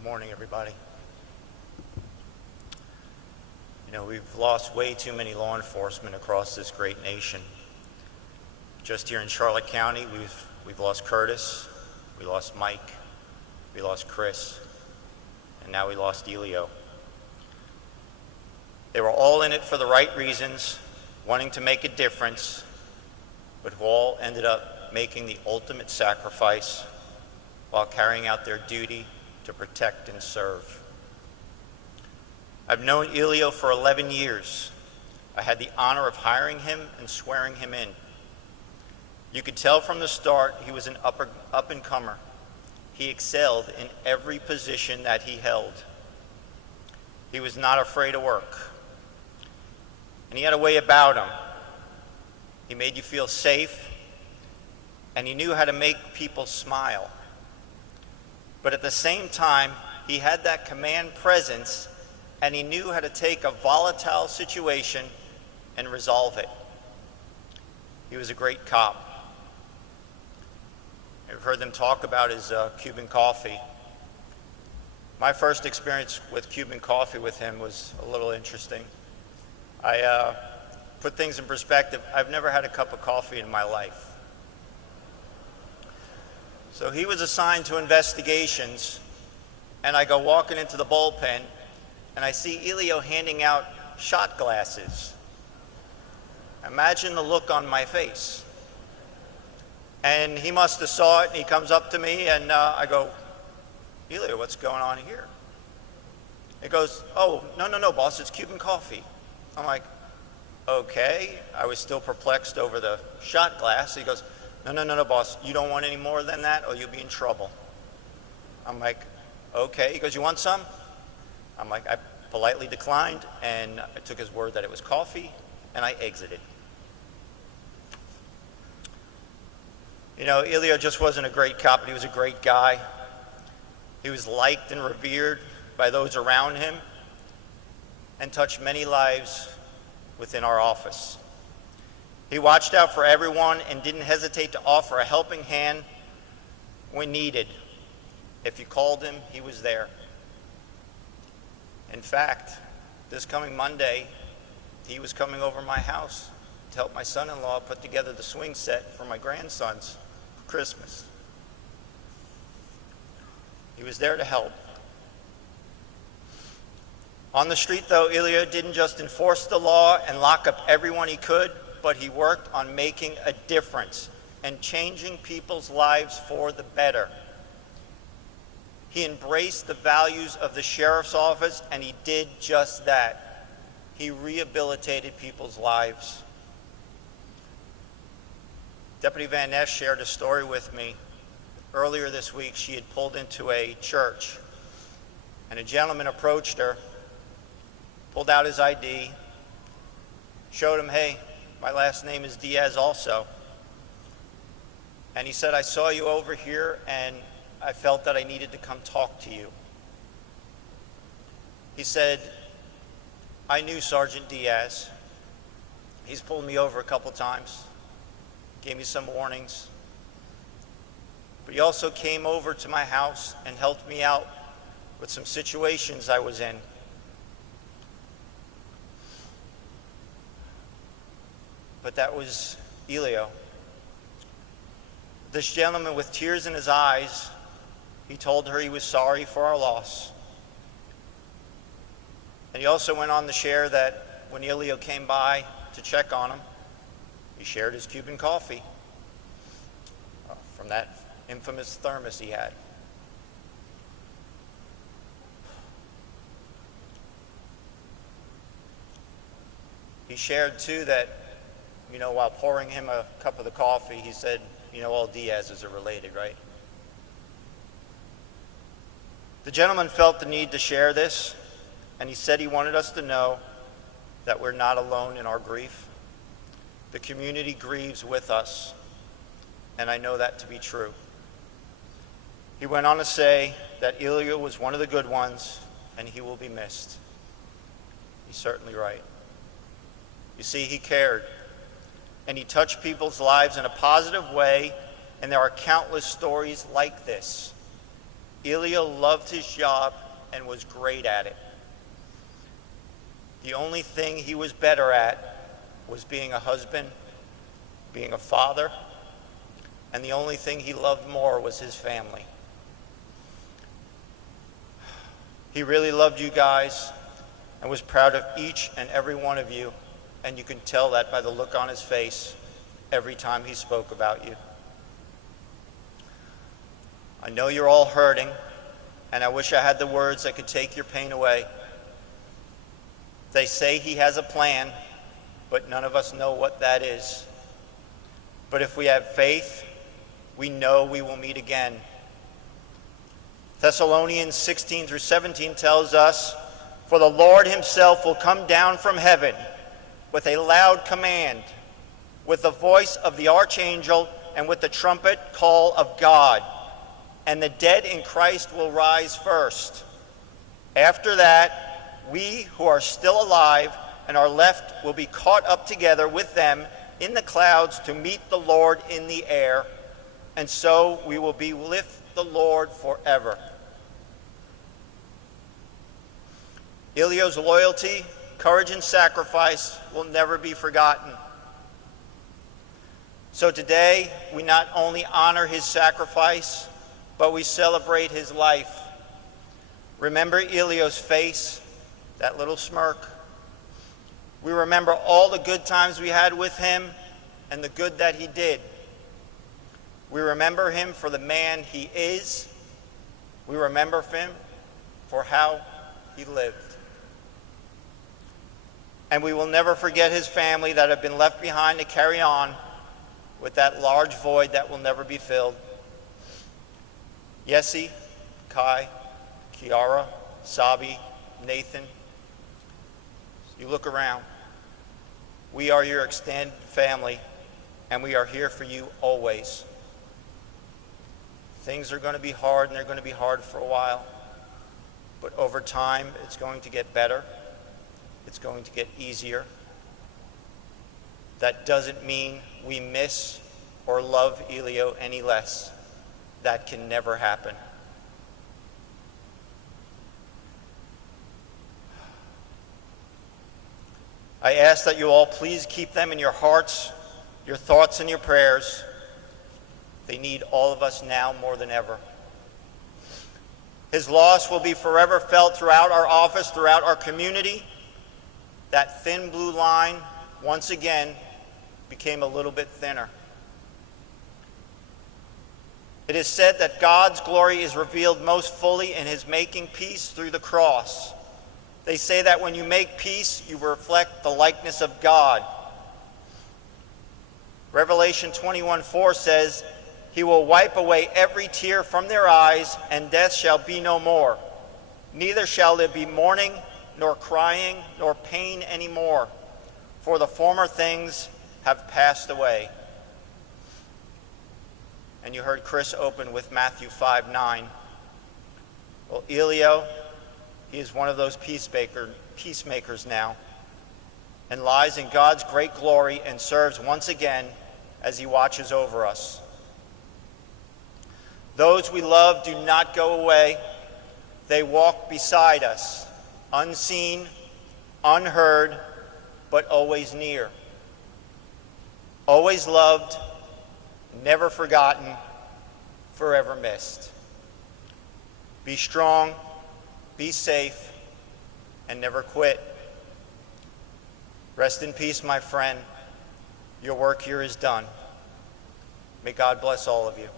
Good morning, everybody. You know, we've lost way too many law enforcement across this great nation. Just here in Charlotte County, we've lost Curtis, we lost Mike, we lost Chris, and now we lost Elio. They were all in it for the right reasons, wanting to make a difference, but who all ended up making the ultimate sacrifice while carrying out their duty to protect and serve. I've known Elio for 11 years. I had the honor of hiring him and swearing him in. You could tell from the start he was an up-and-comer. He excelled in every position that he held. He was not afraid of work. And he had a way about him. He made you feel safe, and he knew how to make people smile. But at the same time, he had that command presence, and he knew how to take a volatile situation and resolve it. He was a great cop. I've heard them talk about his Cuban coffee. My first experience with Cuban coffee with him was a little interesting. I put things in perspective. I've never had a cup of coffee in my life. So he was assigned to investigations, and I go walking into the bullpen, and I see Elio handing out shot glasses. Imagine the look on my face. And he must have saw it, and he comes up to me, and I go, Elio, what's going on here? He goes, oh, no, boss, it's Cuban coffee. I'm like, okay. I was still perplexed over the shot glass. He goes, no, boss, you don't want any more than that or you'll be in trouble. I'm like, okay. He goes, you want some? I'm like, I politely declined, and I took his word that it was coffee, and I exited. You know, Elio just wasn't a great cop, but he was a great guy. He was liked and revered by those around him and touched many lives within our office. He watched out for everyone and didn't hesitate to offer a helping hand when needed. If you called him, he was there. In fact, this coming Monday, he was coming over my house to help my son-in-law put together the swing set for my grandsons for Christmas. He was there to help. On the street, though, Elio didn't just enforce the law and lock up everyone he could, but he worked on making a difference and changing people's lives for the better. He embraced the values of the sheriff's office, and he did just that. He rehabilitated people's lives. Deputy Van Ness shared a story with me. Earlier this week, she had pulled into a church, and a gentleman approached her, pulled out his ID, showed him, hey, my last name is Diaz also. And he said, I saw you over here, and I felt that I needed to come talk to you. He said, I knew Sergeant Diaz. He's pulled me over a couple times, gave me some warnings. But he also came over to my house and helped me out with some situations I was in. But that was Elio. This gentleman, with tears in his eyes, he told her he was sorry for our loss. And he also went on to share that when Elio came by to check on him, he shared his Cuban coffee from that infamous thermos he had. He shared, too, that while pouring him a cup of the coffee, he said, all Diaz's are related, right? The gentleman felt the need to share this, and he said he wanted us to know that we're not alone in our grief. The community grieves with us, and I know that to be true. He went on to say that Elio was one of the good ones, and he will be missed. He's certainly right. You see, he cared. And he touched people's lives in a positive way, and there are countless stories like this. Elio loved his job and was great at it. The only thing he was better at was being a husband, being a father, and the only thing he loved more was his family. He really loved you guys and was proud of each and every one of you, and you can tell that by the look on his face every time he spoke about you. I know you're all hurting, and I wish I had the words that could take your pain away. They say he has a plan, but none of us know what that is. But if we have faith, we know we will meet again. Thessalonians 16-17 tells us, "For the Lord himself will come down from heaven with a loud command, with the voice of the archangel, and with the trumpet call of God. And the dead in Christ will rise first. After that, we who are still alive and are left will be caught up together with them in the clouds to meet the Lord in the air, and so we will be with the Lord forever." Elio's loyalty, courage, and sacrifice will never be forgotten. So today, we not only honor his sacrifice, but we celebrate his life. Remember Elio's face, that little smirk. We remember all the good times we had with him and the good that he did. We remember him for the man he is. We remember him for how he lived. And we will never forget his family that have been left behind to carry on with that large void that will never be filled. Yessie, Kai, Kiara, Sabi, Nathan, you look around. We are your extended family, and we are here for you always. Things are going to be hard, and they're going to be hard for a while. But over time, it's going to get better. It's going to get easier. That doesn't mean we miss or love Elio any less. That can never happen. I ask that you all please keep them in your hearts, your thoughts, and your prayers. They need all of us now more than ever. His loss will be forever felt throughout our office, throughout our community. That thin blue line, once again, became a little bit thinner. It is said that God's glory is revealed most fully in his making peace through the cross. They say that when you make peace, you reflect the likeness of God. Revelation 21:4 says, "He will wipe away every tear from their eyes, and death shall be no more. Neither shall there be mourning, nor crying, nor pain anymore, for the former things have passed away." And you heard Chris open with Matthew 5:9. Well, Elio, he is one of those peacemakers now, and lies in God's great glory and serves once again as he watches over us. Those we love do not go away. They walk beside us, unseen, unheard, but always near. Always loved, never forgotten, forever missed. Be strong, be safe, and never quit. Rest in peace, my friend. Your work here is done. May God bless all of you.